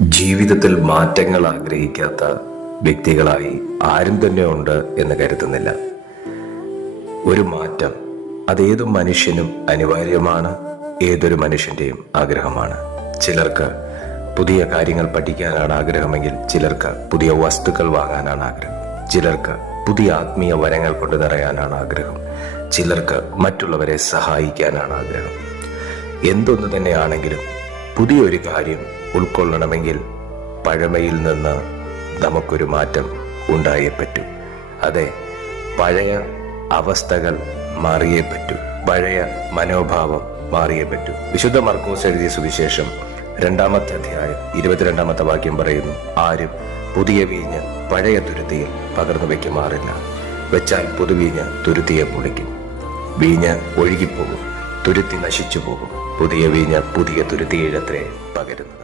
ജീവിതത്തിൽ മാറ്റങ്ങൾ ആഗ്രഹിക്കാത്ത വ്യക്തികളായി ആരും തന്നെ ഉണ്ട് എന്ന് കരുതുന്നില്ല. ഒരു മാറ്റം അതേതു മനുഷ്യനും അനിവാര്യമാണ്, ഏതൊരു മനുഷ്യന്റെയും ആഗ്രഹമാണ്. ചിലർക്ക് പുതിയ കാര്യങ്ങൾ പഠിക്കാനാണ് ആഗ്രഹമെങ്കിൽ ചിലർക്ക് പുതിയ വസ്തുക്കൾ വാങ്ങാനാണ് ആഗ്രഹം, ചിലർക്ക് പുതിയ ആത്മീയ വരങ്ങൾ കൊണ്ട് നിറയാനാണ് ആഗ്രഹം, ചിലർക്ക് മറ്റുള്ളവരെ സഹായിക്കാനാണ് ആഗ്രഹം. എന്തൊന്നു തന്നെയാണെങ്കിലും പുതിയൊരു കാര്യം ഉൾക്കൊള്ളണമെങ്കിൽ പഴമയിൽ നിന്ന് നമുക്കൊരു മാറ്റം ഉണ്ടായേ പറ്റൂ. അതെ, പഴയ അവസ്ഥകൾ മാറിയേ പറ്റൂ, പഴയ മനോഭാവം മാറിയേ പറ്റൂ. വിശുദ്ധ മർക്കോസ് എഴുതിയ സുവിശേഷം 2-ാമത്തെ അധ്യായം 22-ാമത്തെ വാക്യം പറയുന്നു, ആരും പുതിയ വീഞ്ഞ് പഴയ തുരുത്തിയിൽ പകർന്നു വെക്കുമാറില്ല, വെച്ചാൽ പുതുവീഞ്ഞ് തുരുത്തിയെ പൊളിക്കും, വീഞ്ഞ് ഒഴുകിപ്പോകും, തുരുത്തി നശിച്ചു പോകും, പുതിയ വീഞ്ഞ് പുതിയ തുരുത്തിയിഴത്രേ പകരുന്നത്.